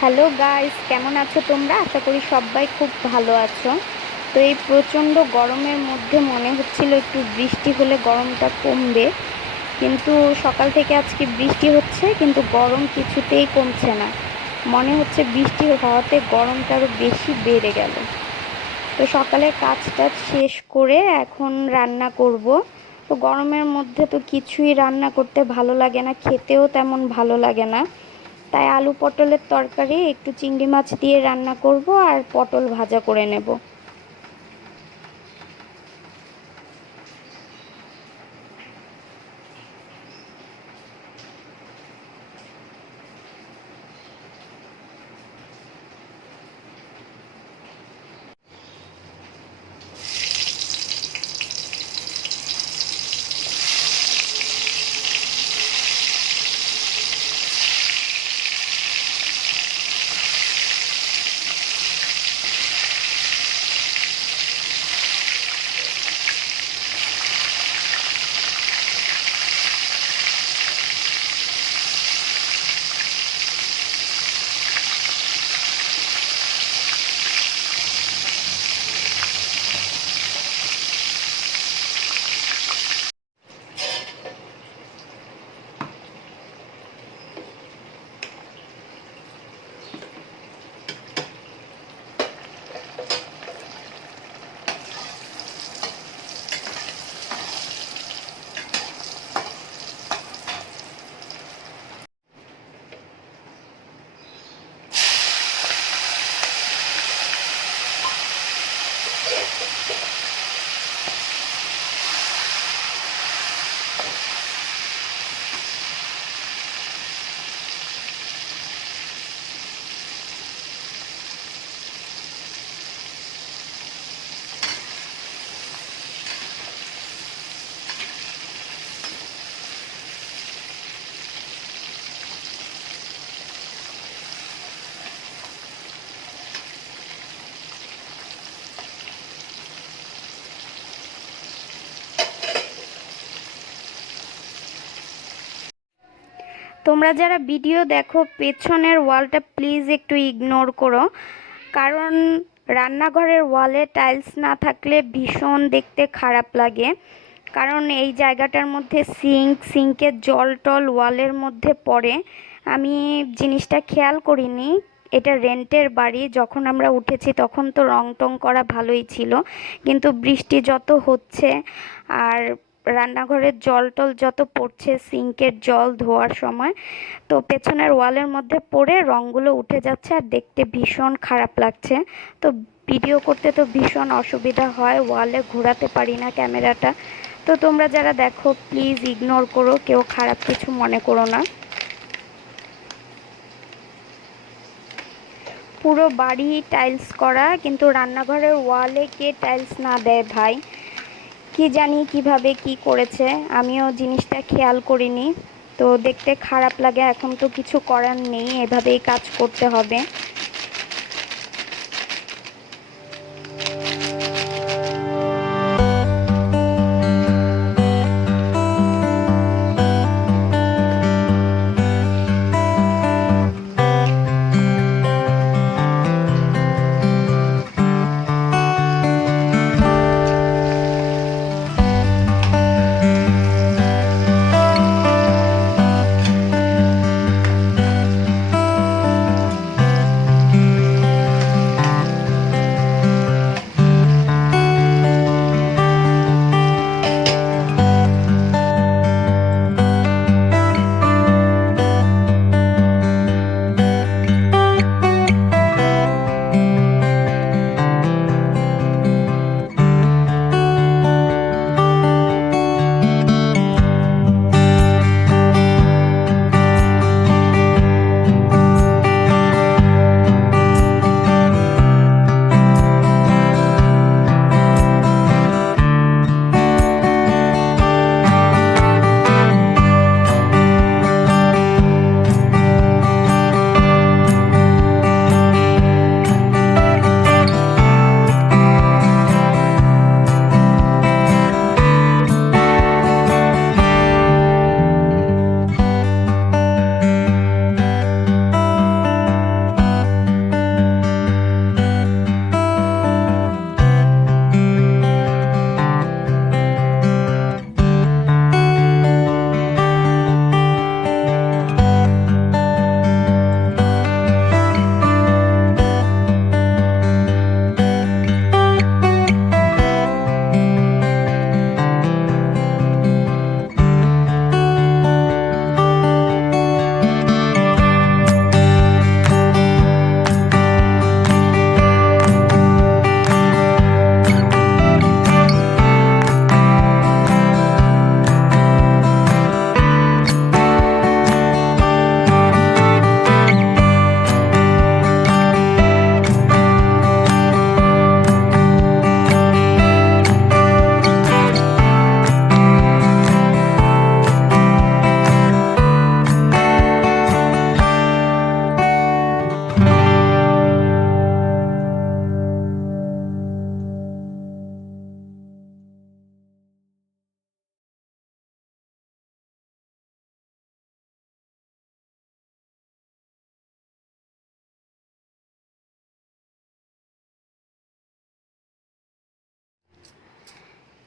Hello guys, কেমন আছো তোমরা? আশা করি সবাই খুব ভালো আছো। তো এই প্রচণ্ড গরমের মধ্যে মনে হচ্ছিল একটু বৃষ্টি হলে গরমটা কমবে, কিন্তু সকাল থেকে আজকে বৃষ্টি হচ্ছে কিন্তু গরম কিছুতেই কমছে না। মনে হচ্ছে বৃষ্টি হওয়াতে গরমটা আরও বেশি বেড়ে গেল। তো সকালের কাজ টাজ শেষ করে এখন রান্না করব। তো গরমের মধ্যে তো কিছুই রান্না করতে ভালো লাগে না, খেতেও তেমন ভালো লাগে না। তাই আলু পটলের তরকারি একটু চিংড়ি মাছ দিয়ে রান্না করব আর পটল ভাজা করে নেব। তোমরা যারা ভিডিও দেখো পেছনের ওয়ালটা প্লিজ একটু ইগনোর করো, কারণ রান্নাঘরের ওয়ালে টাইলস না থাকলে ভীষণ দেখতে খারাপ লাগে। কারণ এই জায়গাটার মধ্যে সিঙ্কের জল টল ওয়ালের মধ্যে পড়ে। আমি জিনিসটা খেয়াল করিনি। এটা রেন্টের বাড়ি, যখন আমরা উঠেছি তখন তো রং টং করা ভালোই ছিল, কিন্তু বৃষ্টি যত হচ্ছে আর রান্নাঘরের জল টল যত পড়ছে সিঙ্কের জল ধোয়ার সময়, তো পেছনের ওয়ালের মধ্যে পড়ে রঙগুলো উঠে যাচ্ছে আর দেখতে ভীষণ খারাপ লাগছে। তো ভিডিও করতে তো ভীষণ অসুবিধা হয়, ওয়ালে ঘোরাতে পারি না ক্যামেরাটা। তো তোমরা যারা দেখো প্লিজ ইগনোর করো, কেউ খারাপ কিছু মনে করো না। পুরো বাড়ি টাইলস করা, কিন্তু রান্নাঘরের ওয়ালে কে টাইলস না দেয় ভাই? কি জানি কিভাবে কি করেছে, আমিও জিনিসটা খেয়াল করিনি। তো দেখতে খারাপ লাগে, এখন তো কিছু করার নেই, এভাবেই কাজ করতে হবে।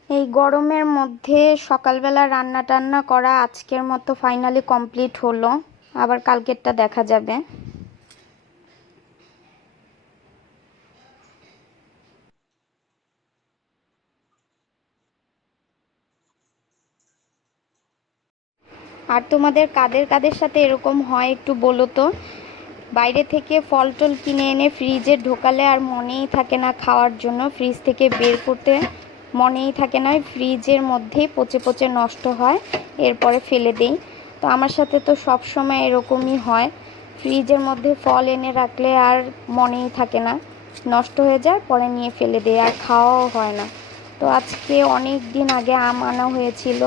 এই গরমের মধ্যে সকালবেলা রান্না টান্না করা আজকের মতো ফাইনালি কমপ্লিট হলো, আবার কালকেরটা দেখা যাবে। আর তোমাদের কাদের কাদের সাথে এরকম হয় একটু বলো তো। বাইরে থেকে ফল টল কিনে এনে ফ্রিজে ঢোকালে আর মনেই থাকে না খাওয়ার জন্য, ফ্রিজ থেকে বের করতে মনেই থাকে না, ফ্রিজের মধ্যেই পচে পচে নষ্ট হয়, এরপরে ফেলে দেই। তো আমার সাথে তো সব সময় এরকমই হয়, ফ্রিজের মধ্যে ফল এনে রাখলে আর মনেই থাকে না, নষ্ট হয়ে যায়, পরে নিয়ে ফেলে দেই, আর খাওয়াও হয় না। তো আজকে অনেক দিন আগে আম আনা হয়েছিল,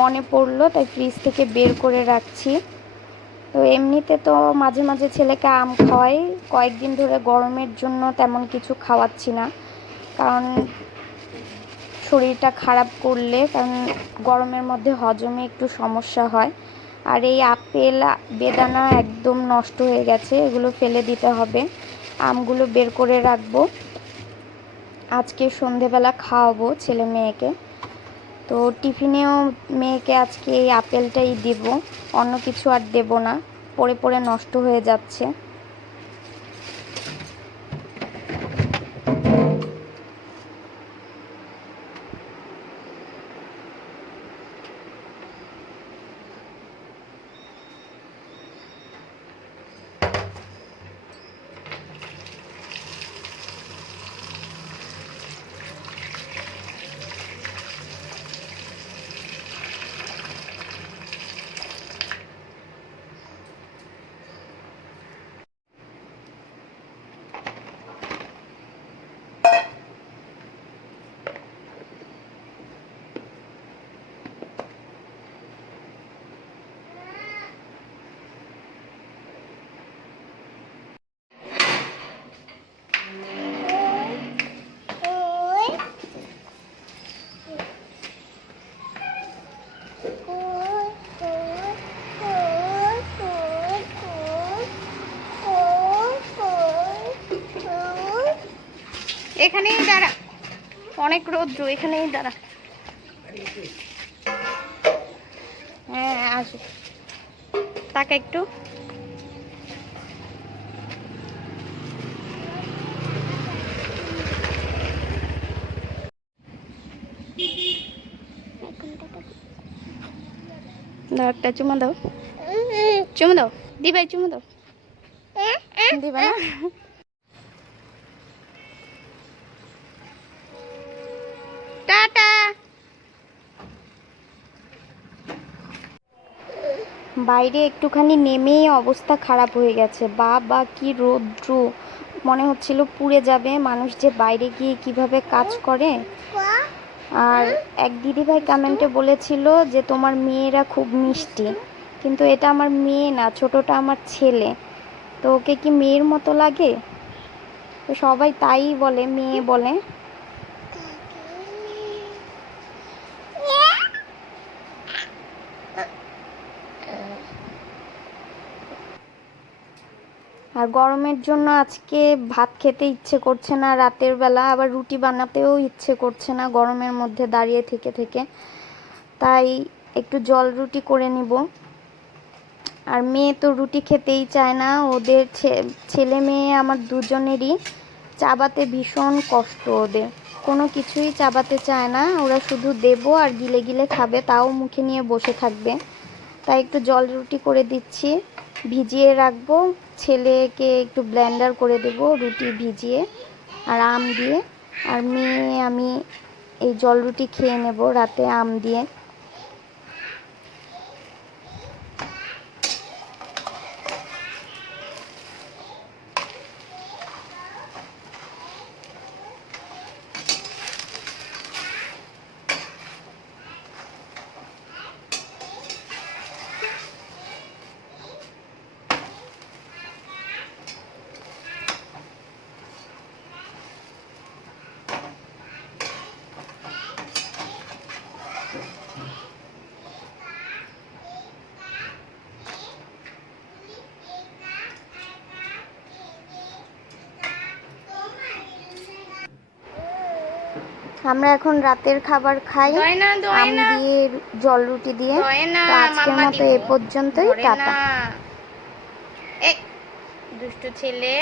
মনে পড়লো, তাই ফ্রিজ থেকে বের করে রাখছি। তো এমনিতে তো মাঝে মাঝে ছেলেকে আম খাওয়াই, কয়েকদিন ধরে গরমের জন্য তেমন কিছু খাওয়াচ্ছি না, কারণ শরীরটা খারাপ করলে, কারণ গরমের মধ্যে হজমে একটু সমস্যা হয়। আর এই আপেল বেদানা একদম নষ্ট হয়ে গেছে, এগুলো ফেলে দিতে হবে, আমগুলো বের করে রাখবো, আজকে সন্ধেবেলা খাওয়াবো ছেলে মেয়েকে। তো টিফিনেও মেয়েকে আজকে এই আপেলটাই দেব, অন্য কিছু আর দেব না, পড়ে পড়ে নষ্ট হয়ে যাচ্ছে। এখানেই দাঁড়া, অনেক রৌদ্র, এখানেই দাঁড়া। হ্যাঁ আসো, তাকে একটু দাও, একটা চুমা দাও, চুমা দাও, দিবাই চুমা দাও, দিবা না? টাটা। বাইরে একটুখানি নেমেই অবস্থা খারাপ হয়ে গেছে, বাবা কি রৌদ্র, মনে হচ্ছিল পুড়ে যাবে। মানুষ যে বাইরে গিয়ে কিভাবে কাজ করে। আর এক দিদিভাই কমেন্টে বলেছিল যে তোমার মেয়েরা খুব মিষ্টি, কিন্তু এটা আমার মেয়ে না, ছোটটা আমার ছেলে, তো ওকে কি মেয়ের মতো লাগে? তো সবাই তাই বলে, মেয়ে বলে। আর গরমের জন্য আজকে ভাত খেতে ইচ্ছে করছে না, রাতের বেলা আবার রুটি বানাতেও ইচ্ছে করছে না গরমের মধ্যে দাঁড়িয়ে থেকে থেকে, তাই একটু জল রুটি করে নিব। আর মেয়ে তো রুটি খেতেই চায় না, ওদের ছেলে মেয়ে আমার দুজনেরই চাবাতে ভীষণ কষ্ট, ওদের কোনো কিছুই চাবাতে চায় না, ওরা শুধু দেবো আর গিলে গিলে খাবে, তাও মুখে নিয়ে বসে থাকবে। তাই একটু জল রুটি করে দিচ্ছি, ভিজিয়ে রাখবো, ছেলেকে একটু ব্লেন্ডার করে দেব রুটি ভিজিয়ে আর আম দিয়ে। আর মেয়ে আমি এই জল রুটি খেয়ে নেব রাতে আম দিয়ে। আমরা এখন রাতের খাবার খাই আম দিয়ে, জল রুটি দিয়ে। তো আজকের মতো এ পর্যন্তই, টাটা। দুষ্টু ছেলে।